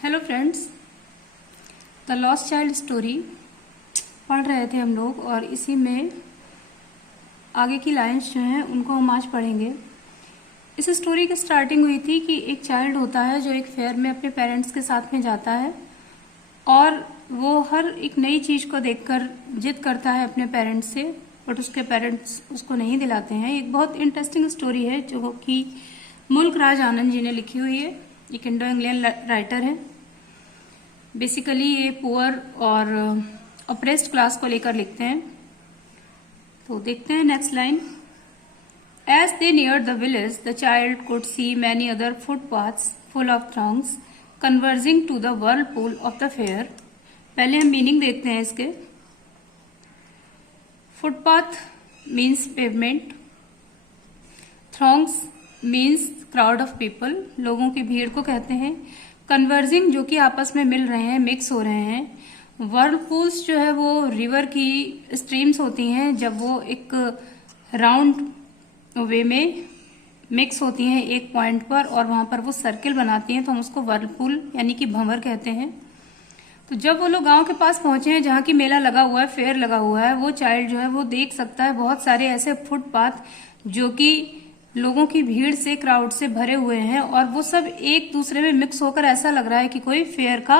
Hello friends, the lost child story पढ़ रहे थे हम लोग और इसी में आगे की लाइंस जो हैं उनको हम आज पढ़ेंगे। इस स्टोरी की स्टार्टिंग हुई थी कि एक चाइल्ड होता है जो एक फेयर में अपने पेरेंट्स के साथ में जाता है और वो हर एक नई चीज़ को देखकर जिद करता है अपने पेरेंट्स से, बट उसके पेरेंट्स उसको नहीं दिलाते हैं। एक बहुत इंटरेस्टिंग स्टोरी है जो कि मुल्क राज आनंद जी ने लिखी हुई है। एक इंडो इंग्लियन राइटर है। बेसिकली ये पुअर और ऑप्रेस्ड क्लास को लेकर लिखते हैं। तो देखते हैं next line. As they near the village the child could see many other footpaths full of throngs converging to the whirlpool of the fair. पहले हम मीनिंग देखते हैं इसके। Footpath means pavement, throngs means crowd of people, लोगों की भीड़ को कहते हैं। कन्वर्जिंग जो कि आपस में मिल रहे हैं, मिक्स हो रहे हैं। वर्लपूल्स जो है वो रिवर की स्ट्रीम्स होती हैं जब वो एक राउंड वे में मिक्स होती हैं एक पॉइंट पर और वहां पर वो सर्किल बनाती हैं, तो हम उसको वर्लपूल यानी कि भंवर कहते हैं। तो जब वो लोग गांव के पास पहुंचे हैं जहां की मेला लगा हुआ है, फेयर लगा हुआ है, वो चाइल्ड जो है वो देख सकता है बहुत सारे ऐसे फुटपाथ जो कि लोगों की भीड़ से, क्राउड से भरे हुए हैं और वो सब एक दूसरे में मिक्स होकर ऐसा लग रहा है कि कोई फेयर का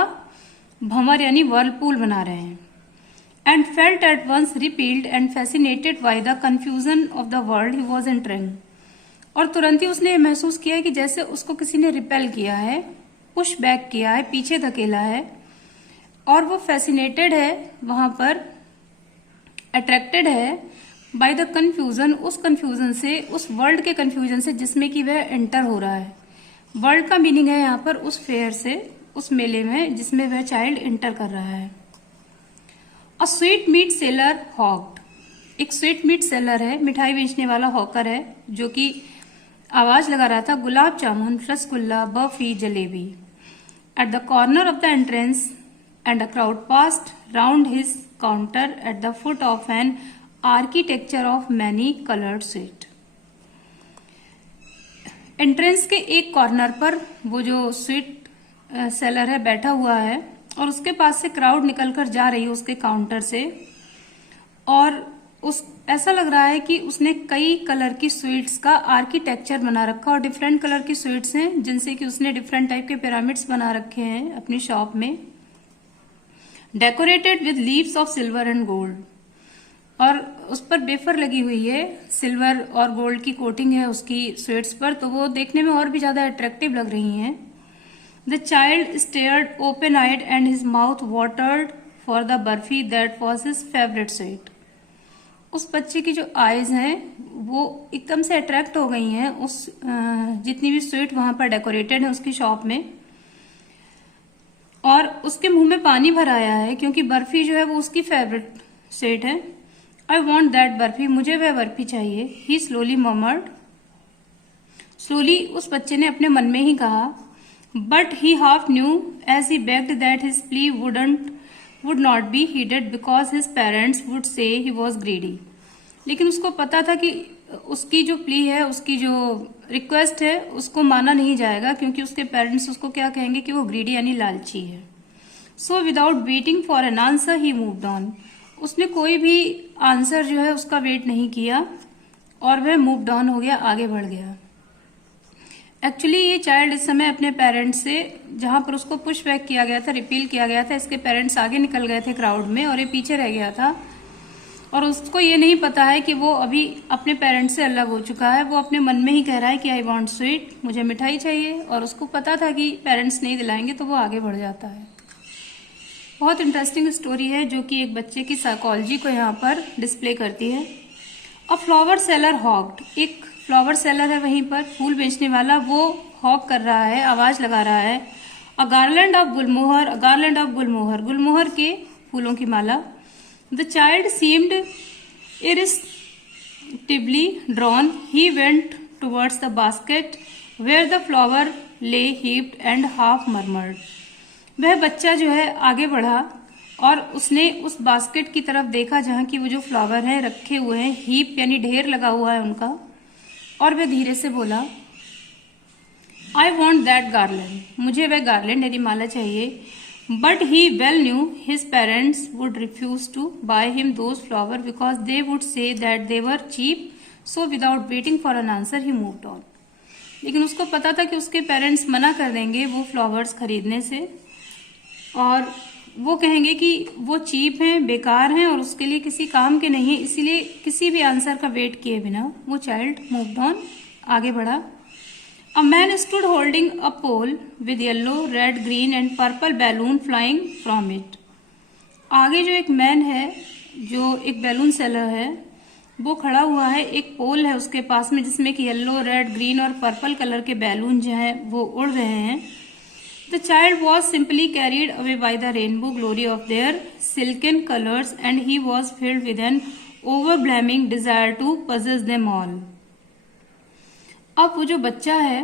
भंवर यानी वर्लपूल बना रहे हैं। And felt at once repelled and fascinated by the confusion of the world he was entering. और तुरंत ही उसने महसूस किया है कि जैसे उसको किसी ने रिपेल किया है, पुश बैक किया है, पीछे धकेला है, और वो फैसिनेटेड है, वहां पर अट्रैक्टेड है बाय द कंफ्यूजन, उस कंफ्यूजन से, उस वर्ल्ड के कंफ्यूजन से जिसमें कि वह एंटर हो रहा है। वर्ल्ड का मीनिंग है यहाँ पर उस फेयर से, उस मेले में जिसमें वह चाइल्ड एंटर कर रहा है। अ स्वीट मीट सेलर हॉक्ड, एक स्वीट मीट सेलर है, मिठाई बेचने वाला हॉकर है जो कि आवाज लगा रहा था gulab jamun, rasgulla, barfi, jalebi. At the corner of the entrance and a crowd passed round his counter at the foot of an architecture of many coloured sweet. Entrance के एक कॉर्नर पर वो जो स्वीट सेलर है बैठा हुआ है और उसके पास से क्राउड निकलकर जा रही है उसके काउंटर से, और उस ऐसा लग रहा है कि उसने कई कलर की स्वीट्स का आर्किटेक्चर बना रखा और डिफरेंट कलर की स्वीट्स हैं जिनसे कि उसने डिफरेंट टाइप के पिरामिड्स बना रखे हैं अपनी शॉप में, decorated with leaves of silver and gold. और उस पर वेफर लगी हुई है, सिल्वर और गोल्ड की कोटिंग है उसकी स्वीट्स पर, तो वो देखने में और भी ज्यादा अट्रैक्टिव लग रही हैं। The child stared open eyed and his mouth watered for the barfi that was his favourite sweet. उस बच्चे की जो आईज हैं वो एकदम से अट्रैक्ट हो गई हैं उस जितनी भी स्वीट वहां पर डेकोरेटेड है उसकी शॉप में, और उसके मुंह में पानी भर आया है क्योंकि बर्फी जो है वो उसकी फेवरेट स्वीट है। आई वॉन्ट दैट बर्फी, मुझे वह बर्फी चाहिए। ही स्लोली मर्मर्ड, स्लोली उस बच्चे ने अपने मन में ही कहा। But he half knew as he begged that his plea would not be heeded because his parents would say he was greedy. लेकिन उसको पता था कि उसकी जो प्ली है, उसकी जो रिक्वेस्ट है, उसको माना नहीं जाएगा क्योंकि उसके पेरेंट्स उसको क्या कहेंगे कि वो ग्रीडी यानी लालची है। सो without waiting for an answer he moved on, उसने कोई भी आंसर जो है उसका वेट नहीं किया और वह मूव डाउन हो गया, आगे बढ़ गया। एक्चुअली ये चाइल्ड इस समय अपने पेरेंट्स से, जहां पर उसको पुश बैक किया गया था, रिपील किया गया था, इसके पेरेंट्स आगे निकल गए थे क्राउड में और ये पीछे रह गया था, और उसको ये नहीं पता है कि वो अभी अपने पेरेंट्स से अलग हो चुका है। वो अपने मन में ही कह रहा है कि आई वॉन्ट स्वीट, मुझे मिठाई चाहिए, और उसको पता था कि पेरेंट्स नहीं दिलाएंगे, तो वो आगे बढ़ जाता है। बहुत इंटरेस्टिंग स्टोरी है जो कि एक बच्चे की साइकोलॉजी को यहाँ पर डिस्प्ले करती है। अ फ्लावर सेलर हॉक्ड, एक फ्लावर सेलर है वहीं पर, फूल बेचने वाला, वो हॉक कर रहा है, आवाज लगा रहा है। A garland of gulmohar, a garland of gulmohar, gulmohar के फूलों की माला। The child seemed irresistibly drawn, he went towards the basket where the flower lay heaped and half murmured. वह बच्चा जो है आगे बढ़ा और उसने उस बास्केट की तरफ देखा जहां की वो जो फ्लावर है रखे हुए हैं, हीप यानी ढेर लगा हुआ है उनका, और वह धीरे से बोला आई वॉन्ट दैट गार्लैंड, मुझे वह गार्लैंड यानी माला चाहिए। But he well knew his parents would refuse to buy him those flower because they would say that they were cheap, so without waiting for an answer he moved on. लेकिन उसको पता था कि उसके parents मना कर देंगे वो फ्लावर्स खरीदने से, और वो कहेंगे कि वो चीप हैं, बेकार हैं और उसके लिए किसी काम के नहीं है, इसीलिए किसी भी आंसर का वेट किए बिना वो चाइल्ड मूव्ड ऑन, आगे बढ़ा। A man stood holding a pole with yellow, red, green and purple balloon flying from it. आगे जो एक मैन है, जो एक बैलून सेलर है, वो खड़ा हुआ है, एक पोल है उसके पास में जिसमें कि येलो, रेड, ग्रीन और पर्पल कलर के बैलून जो है वो उड़ रहे हैं। The child was simply carried away by the rainbow glory of their silken colors and he was filled with an overwhelming desire to possess them all. अब वो जो बच्चा है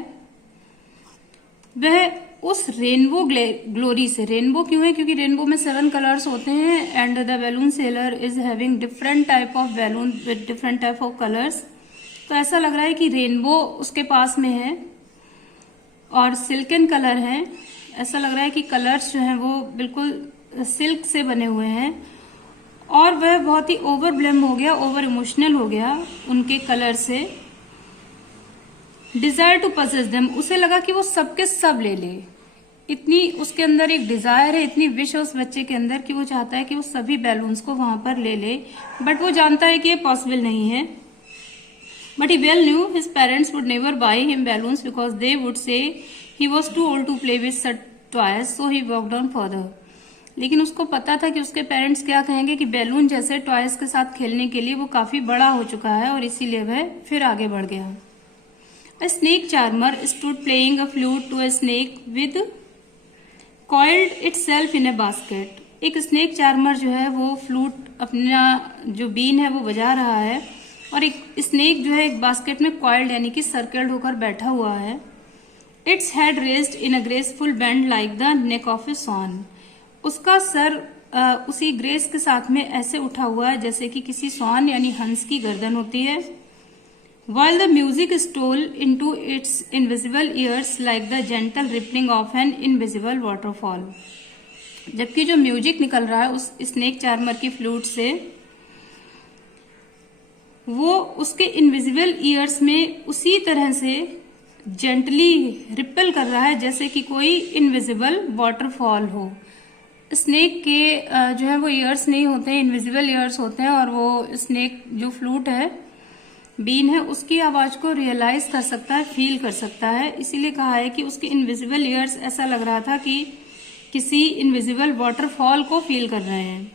वह उस रेनबो ग्लोरी से, रेनबो क्यों है क्योंकि रेनबो में 7 कलर्स होते हैं and the balloon seller is having different type of balloon with different type of colours. तो ऐसा लग रहा है कि रेनबो उसके पास में है और सिल्कन कलर है, ऐसा लग रहा है कि कलर्स जो हैं वो बिल्कुल सिल्क से बने हुए हैं और वह बहुत ही ओवरब्लेम हो गया, ओवर इमोशनल हो गया उनके कलर से। डिजायर टू पजेस देम, उसे लगा कि वो सबके सब ले ले, इतनी उसके अंदर एक डिजायर है, इतनी विश है उस बच्चे के अंदर कि वो चाहता है कि वो सभी बैलून्स को वहां पर ले ले, बट वो जानता है कि ये पॉसिबल नहीं है। But he well knew his parents would never buy him balloons because they would say he was too old to play with such toys, so he walked on further. लेकिन उसको पता था कि उसके पेरेंट्स क्या कहेंगे कि बैलून जैसे टॉयज के साथ खेलने के लिए वो काफी बड़ा हो चुका है और इसीलिए वह फिर आगे बढ़ गया। A snake charmer stood playing a flute to a snake with coiled itself in a basket. एक स्नेक चार्मर जो है वो फ्लूट, अपना जो बीन है वो बजा रहा है और एक स्नेक जो है एक बास्केट में कॉइल्ड यानी कि सर्कल्ड होकर बैठा हुआ है। Its head raised in a graceful bend like the neck of a swan, उसका सर उसी ग्रेस के साथ में ऐसे उठा हुआ है जैसे कि किसी सॉन यानी हंस की गर्दन होती है। While the music stole into its invisible ears like the gentle rippling of an invisible waterfall, जबकि जो म्यूजिक निकल रहा है उस स्नेक चार्मर की फ्लूट से वो उसके इनविजिबल ईयर्स में उसी तरह से जेंटली रिपल कर रहा है जैसे कि कोई इनविजिबल वाटरफॉल हो। स्नेक के जो है वो ईयर्स नहीं होते हैं, इनविजिबल ईयर्स होते हैं और वो स्नेक जो फ्लूट है, बीन है, उसकी आवाज को रियलाइज कर सकता है, फील कर सकता है। इसीलिए कहा है कि उसके इनविजिबल ईयर्स ऐसा लग रहा था कि किसी इनविजिबल वाटरफॉल को फील कर रहे हैं।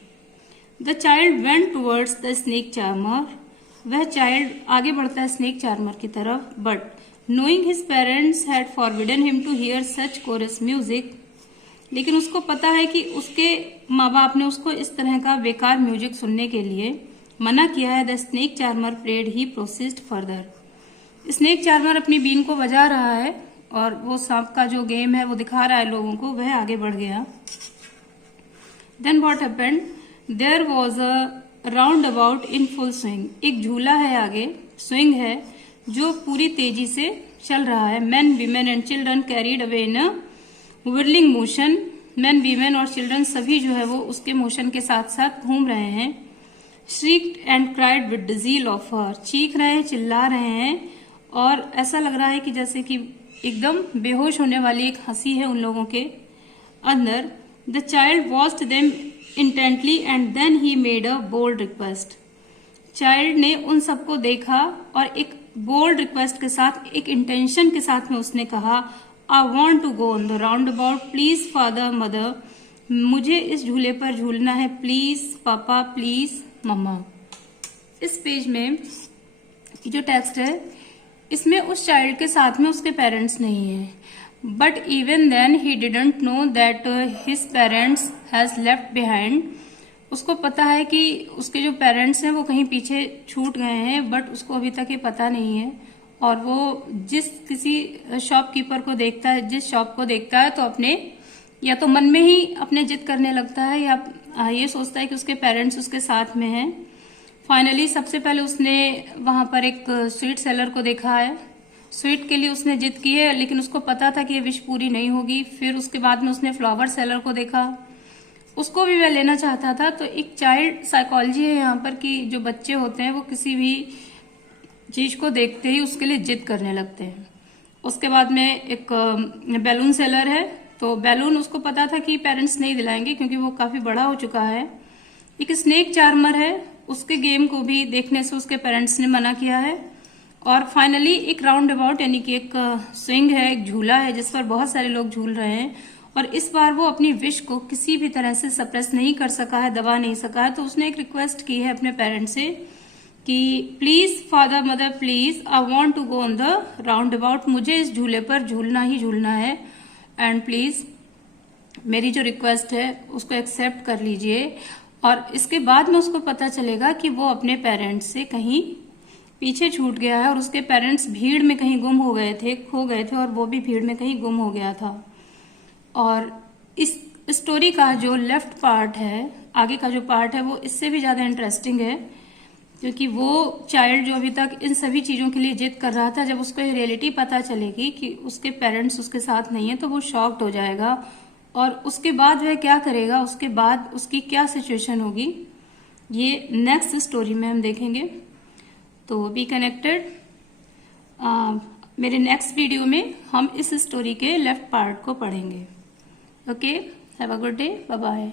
The child went towards the snake charmer, वह चाइल्ड आगे बढ़ता है स्नेक चार्मर की तरफ, but knowing his parents had forbidden him to hear such coarse music, लेकिन उसको पता है कि उसके माँ बाप ने उसको इस तरह का बेकार म्यूजिक सुनने के लिए मना किया है। The snake charmer played he proceed further, snake charmer अपनी बीन को बजा रहा है और वो सांप का जो गेम है वो दिखा रहा है लोगों को, वह आगे बढ़ गया। Then what happened, there was a roundabout in full swing, एक झूला है आगे, स्विंग है जो पूरी तेजी से चल रहा है। Man, women and children carried away in a whirling motion, man, women और चिल्ड्रन सभी जो है वो उसके मोशन के साथ साथ घूम रहे हैं। Shrieked and cried with the zeal of her, चीख रहे हैं, चिल्ला रहे हैं और ऐसा लग रहा है कि जैसे कि एकदम बेहोश होने वाली एक हंसी है उन लोगों के अंदर। The child watched them intently and then he made a bold request, child ने उन सबको देखा और एक बोल्ड रिक्वेस्ट के साथ, एक इंटेंशन के साथ में उसने कहा, I want to go on the roundabout, please father mother, मुझे इस झूले पर झूलना है, प्लीज पापा, प्लीज मम्मा। इस पेज में जो टेक्स्ट है इसमें उस चाइल्ड के साथ में उसके पेरेंट्स नहीं है, but even then he didn't know that his parents has left behind, उसको पता है कि उसके जो पेरेंट्स हैं वो कहीं पीछे छूट गए हैं, बट उसको अभी तक ये पता नहीं है। और वो जिस किसी शॉपकीपर को देखता है, जिस शॉप को देखता है तो अपने या तो मन में ही अपने जिद करने लगता है या ये सोचता है कि उसके पेरेंट्स उसके साथ में हैं। फाइनली सबसे पहले उसने वहां पर एक स्वीट सेलर को देखा है स्वीट के लिए उसने जिद की है, लेकिन उसको पता था कि ये विश पूरी नहीं होगी। फिर उसके बाद में उसने फ्लावर सेलर को देखा, उसको भी वह लेना चाहता था। तो एक चाइल्ड साइकोलॉजी है यहाँ पर कि जो बच्चे होते हैं वो किसी भी चीज को देखते ही उसके लिए जिद करने लगते हैं। उसके बाद में एक बैलून सेलर है, तो बैलून उसको पता था कि पेरेंट्स नहीं दिलाएंगे क्योंकि वो काफी बड़ा हो चुका है। एक स्नेक चार्मर है, उसके गेम को भी देखने से उसके पेरेंट्स ने मना किया है। और फाइनली एक राउंड अबाउट यानी कि एक स्विंग है, एक झूला है जिस पर बहुत सारे लोग झूल रहे हैं। और इस बार वो अपनी विश को किसी भी तरह से सप्रेस नहीं कर सका है, दबा नहीं सका है। तो उसने एक रिक्वेस्ट की है अपने पेरेंट्स से कि please father mother please I want to go on the roundabout, मुझे इस झूले पर झूलना ही झूलना है, एंड प्लीज मेरी जो रिक्वेस्ट है उसको एक्सेप्ट कर लीजिए। और इसके बाद में उसको पता चलेगा कि वो अपने पेरेंट्स से कहीं पीछे छूट गया है और उसके पेरेंट्स भीड़ में कहीं गुम हो गए थे, खो गए थे, और वो भी भीड़ में कहीं गुम हो गया था। और इस स्टोरी का जो लेफ्ट पार्ट है, आगे का जो पार्ट है, वो इससे भी ज्यादा इंटरेस्टिंग है क्योंकि वो चाइल्ड जो अभी तक इन सभी चीजों के लिए जिद कर रहा था, जब उसको ये रियलिटी पता चलेगी कि उसके पेरेंट्स उसके साथ नहीं है तो वो शॉक्ड हो जाएगा। और उसके बाद वह क्या करेगा, उसके बाद उसकी क्या सिचुएशन होगी, ये नेक्स्ट स्टोरी में हम देखेंगे। तो बी कनेक्टेड। मेरे नेक्स्ट वीडियो में हम इस स्टोरी के लेफ्ट पार्ट को पढ़ेंगे। Okay, have a good day, bye bye.